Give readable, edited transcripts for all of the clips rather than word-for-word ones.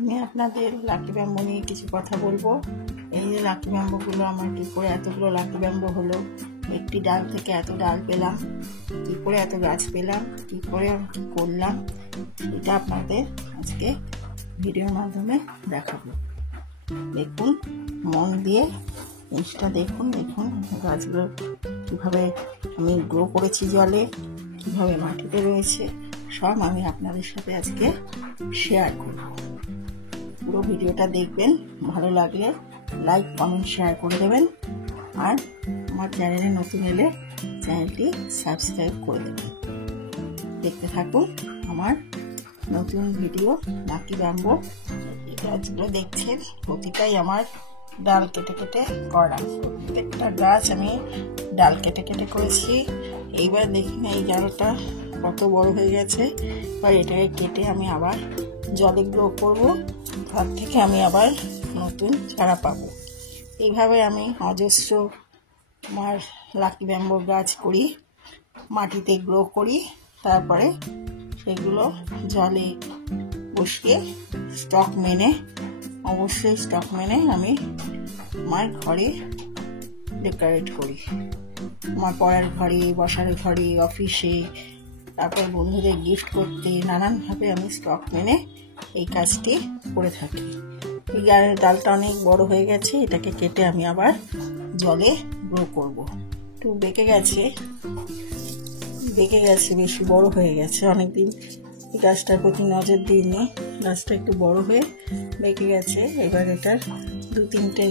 আমি আপনাদের lucky bamboo নিয়ে কিছু কথা বলবো। এই যে লাকি ব্যাম্বোগুলো আমার কি করে এতগুলো লাকি ব্যাম্বো হলো, একটি ডাল থেকে এত ডাল পেলাম, কি করে এত গাছ পেলাম, কি করে আমি কি করলাম, সেটা আপনাদের আজকে ভিডিওর মাধ্যমে দেখাবো। দেখুন, মন দিয়ে জিনিসটা দেখুন। দেখুন গাছগুলো কিভাবে আমি গ্রো করেছি, জলে কিভাবে মাটিতে রয়েছে, সব আমি আপনাদের সাথে আজকে শেয়ার করব। পুরো ভিডিওটা দেখবেন, ভালো লাগলে লাইক কমেন্ট শেয়ার করে দেবেন, আর আমার চ্যানেলে নতুন এলে চ্যানেলটি সাবস্ক্রাইব করে দেবেন। দেখতে থাকুন আমার নতুন ভিডিও লাকি ব্যাম্বো। এই গাছগুলো দেখছেন, প্রতিটাই আমার ডাল কেটে কেটে করা। প্রত্যেকটা গাছ আমি ডাল কেটে কেটে করেছি। এইবার দেখুন এই ডালটা কত বড় হয়ে গেছে। এবার এটাকে কেটে আমি আবার জলে গ্রো করবো, তার থেকে আমি আবার নতুন চারা পাবো। এইভাবে আমি অজস্র আমার লাকি ব্যাম্বো গাছ করি, মাটিতে গ্রো করি, তারপরে সেগুলো জলে বসিয়ে স্টক মেনে, অবশ্যই স্টক মেনে আমি আমার ঘরে ডেকোরেট করি। আমার পড়ার ঘরে, বসার ঘরে, অফিসে, তারপর বন্ধুদের গিফট করতে, নানানভাবে আমি স্টক মেনে এই কাজটি করে থাকি। এই ডালটা অনেক বড় হয়ে গেছে, এটাকে কেটে আমি আবার জলে গ্রো করব। একটু বেঁকে গেছে, বেশি বড় হয়ে গেছে। অনেকদিন এই গাছটার প্রতি নজর দিইনি, গাছটা একটু বড় হয়ে বেঁকে গেছে। এবার এটার 2-3টে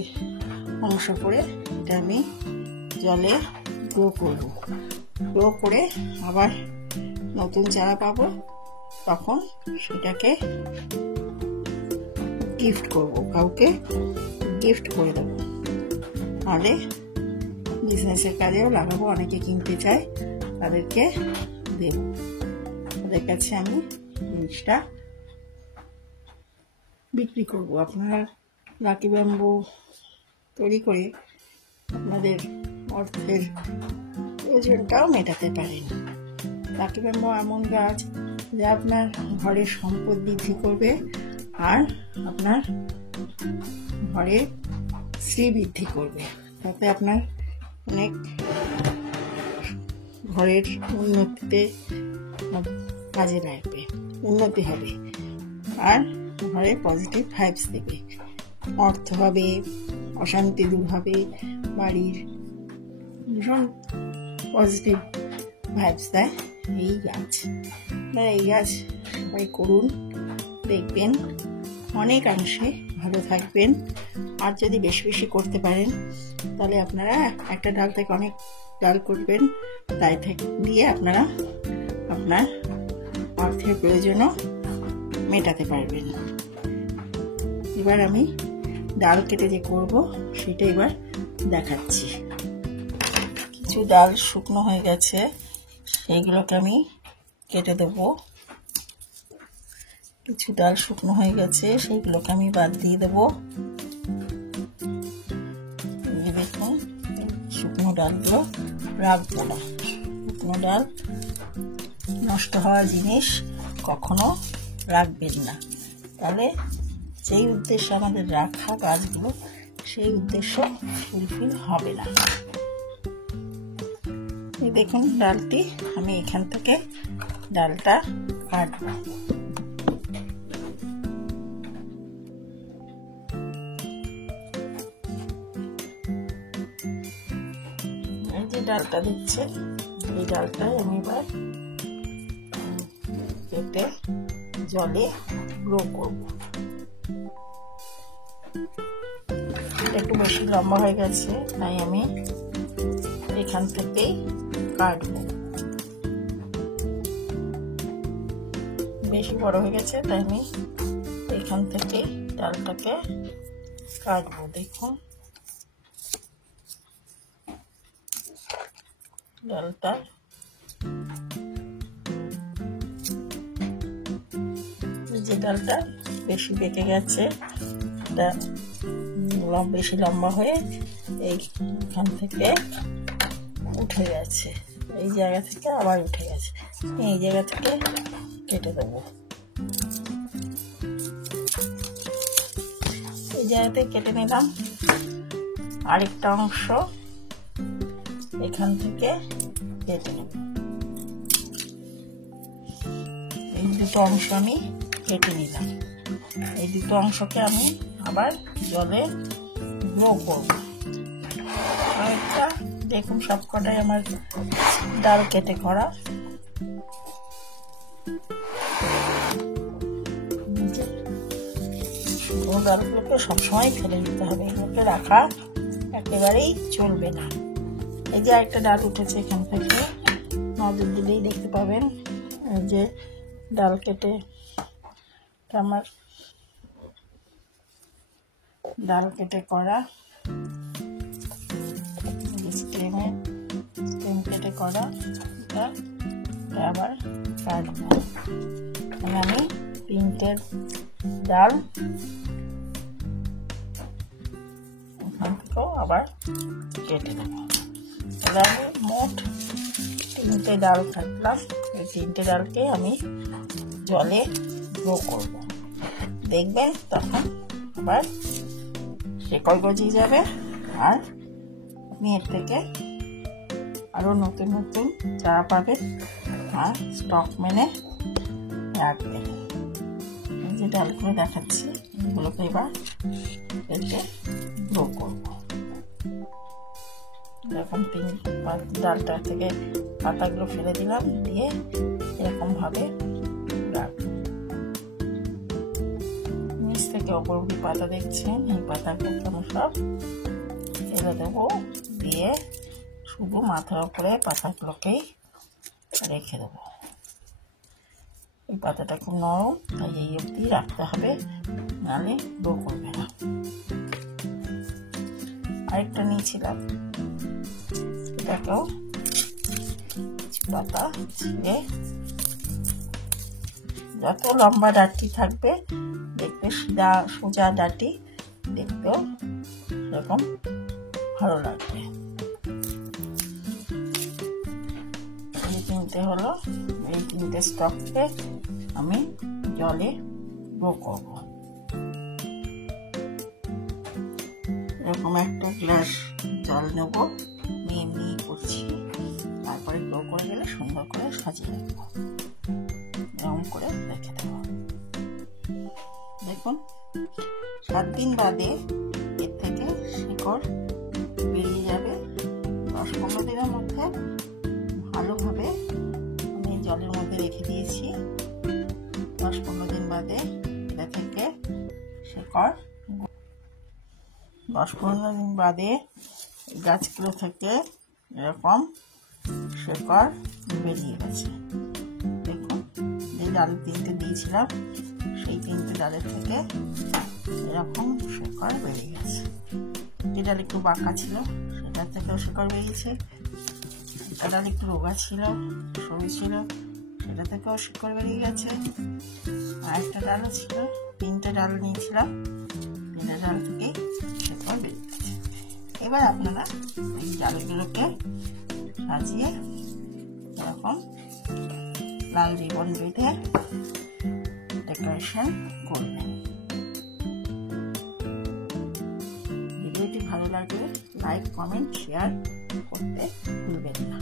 অংশ করে এটা আমি জলে গ্রো করব। গ্রো করে আবার নতুন চারা পাবো, তখন সেটাকে গিফট করব, কাউকে গিফট করে দেবো, নাহলে বিজনেসের কাজেও লাগাবো। অনেকে কিনতে চায়, তাদেরকে দেব। তাদের কাছে আমি জিনিসটা বিক্রি করব। আপনারা লাকি ব্যাম্বো তৈরি করে আপনাদের অর্থের প্রয়োজনটাও মেটাতে পারেন। লাকি ব্যাম্বো এমন গাছ যা আপনার ঘরের সম্পদ বৃদ্ধি করবে, আর আপনার ঘরের শ্রী বৃদ্ধি করবে। তাতে আপনার অনেক ঘরের উন্নতিতে কাজে লাগবে, উন্নতি হবে, আর ঘরে পজিটিভ ভাইবস দেবে, অর্থ হবে, অশান্তি দূর হবে, বাড়ির ভীষণ পজিটিভ ভাইবস দেয় এই গাছ। এই গাছ সবাই করুন, দেখবেন অনেকাংশে ভালো থাকবেন। আর যদি বেশি বেশি করতে পারেন, তাহলে আপনারা একটা ডাল থেকে অনেক ডাল করবেন, তাই থেকে দিয়ে আপনারা আপনার অর্থের প্রয়োজনও মেটাতে পারবেন। এবার আমি ডাল কেটে যে করব সেটা এবার দেখাচ্ছি। কিছু ডাল শুকনো হয়ে গেছে, সেইগুলোকে আমি কেটে দেবো। কিছু ডাল শুকনো হয়ে গেছে, সেইগুলোকে আমি বাদ দিয়ে দেবো। দেখুন, শুকনো ডালগুলো রাখবো না। শুকনো ডাল নষ্ট হওয়া জিনিস কখনো রাখবেন না, তাহলে যেই উদ্দেশ্য আমাদের রাখা গাছগুলো, সেই উদ্দেশ্য ফুলফিল হবে না। দেখুন ডালটি আমি এখান থেকে ডালটা কাটবো। এই যে ডালটা দেখছেন, এই ডালটাই আমি এবার কেটে জলে গ্রো করব। একটু বেশি লম্বা হয়ে গেছে, তাই আমি এখান থেকে কাটবো। বেশি বড় হয়ে গেছে, তাই আমি এখান থেকে ডালটাকে কাটবো। দেখুন ডালটা যে ডালটা বেশি বেঁকে গেছে, এটা বেশি লম্বা হয়ে এইখান থেকে উঠে গেছে, এই জায়গা থেকে আবার উঠে গেছে, এই জায়গা থেকে কেটে দেবো। এই জায়গাতে কেটে নিলাম। আরেকটা অংশ এখান থেকে কেটে নেব। এই দুটো অংশ আমি কেটে নিলাম। এই দুটো অংশকে আমি আবার জলে গ্রো করব। আরেকটা দেখুন সবকটাই আমার ডাল কেটে করা। শুকনো ডালগুলোকে সবসময় ফেলে দিতে হবে, এগুলোকে রাখা একেবারেই চলবে না। এই যে একটা ডাল উঠেছে এখান থেকে, নজর দিলেই দেখতে পাবেন। এই যে ডাল কেটে আমার ডাল কেটে করা, স্টেম কেটে করা, এটা আবার কাটবো। আমি 3টে ডাল ওখান থেকেও আবার কেটে নেব। তাহলে আমি মোট 3টে ডাল কাটলাম। এই 3টে ডালকে আমি জলে গ্রো করব। দেখবেন তখন আবার শিকড় গজিয়ে যাবে, আর আপনি এর থেকে আরো নতুন নতুন চারা পাবেন আর স্টক মেনে রাখবেন। এই যে ডালগুলো দেখাচ্ছি, এগুলোকে এবার এতে গ্রো করব। এরকম 3 ডালটা থেকে পাতাগুলো ফেলে দিলাম, দিয়ে এরকম ভাবে রাখবো। নিচ থেকে ওপর অব্দি পাতা দেখছেন, এই পাতাগুলো আমি সব ফেলে দেবো, দিয়ে শুধু মাথার উপরে পাতাগুলোকেই রেখে দেবো। এই পাতাটা খুব নরম, তাই এই অবধি রাখতে হবে, নাহলে গ্রো করবে না। আরেকটা নিয়েছিলাম, এটাকেও পাতা ছিঁড়ে, যত লম্বা ডাঁটি থাকবে দেখতে সোজা ডাঁটি দেখতেও এরকম ভালো লাগবে। এই 3টে হলো, এই 3টে স্টককে আমি জলে গ্রো করব। এরকম একটা গ্লাস জল নেব, এমনি করছি, তারপরে গ্রো করে গেলে সুন্দর করে সাজিয়ে রাখবো, এরকম করে রেখে দেব। দেখুন 7 দিন বাদে এর থেকে শিকড় বেরিয়ে যাবে। 10-15 দিনের মধ্যে ভালোভাবে আমি জলের মধ্যে রেখে দিয়েছি। 10-15 দিন বাদে এটা থেকে শিকড়, 10-15 দিন বাদে গাছগুলো থেকে এরকম শিকড় বেরিয়ে গেছে। দেখুন, যে ডাল 3টে দিয়েছিলাম, সেই 3টে ডালের থেকে এরকম শিকড় বেরিয়ে গেছে। যে ডাল একটু বাঁকা ছিল সেটার থেকেও শিকড় বেরিয়েছে, একটা ডাল একটু রোগা ছিল, সরু ছিল, সেটা থেকেও শিকড় বেরিয়ে গেছে। আর একটা ডালও ছিল, 3টে ডাল নিয়েছিলাম, 3টে ডাল থেকেই শিকড় বেরিয়ে গেছে। এবার আপনারা এই ডালগুলোকে সাজিয়ে এরকম লাল রিবন বেঁধে ডেকোরেশন করবেন। ভিডিওটি ভালো লাগলে লাইক, কমেন্ট, শেয়ার করতে ভুলবেন না।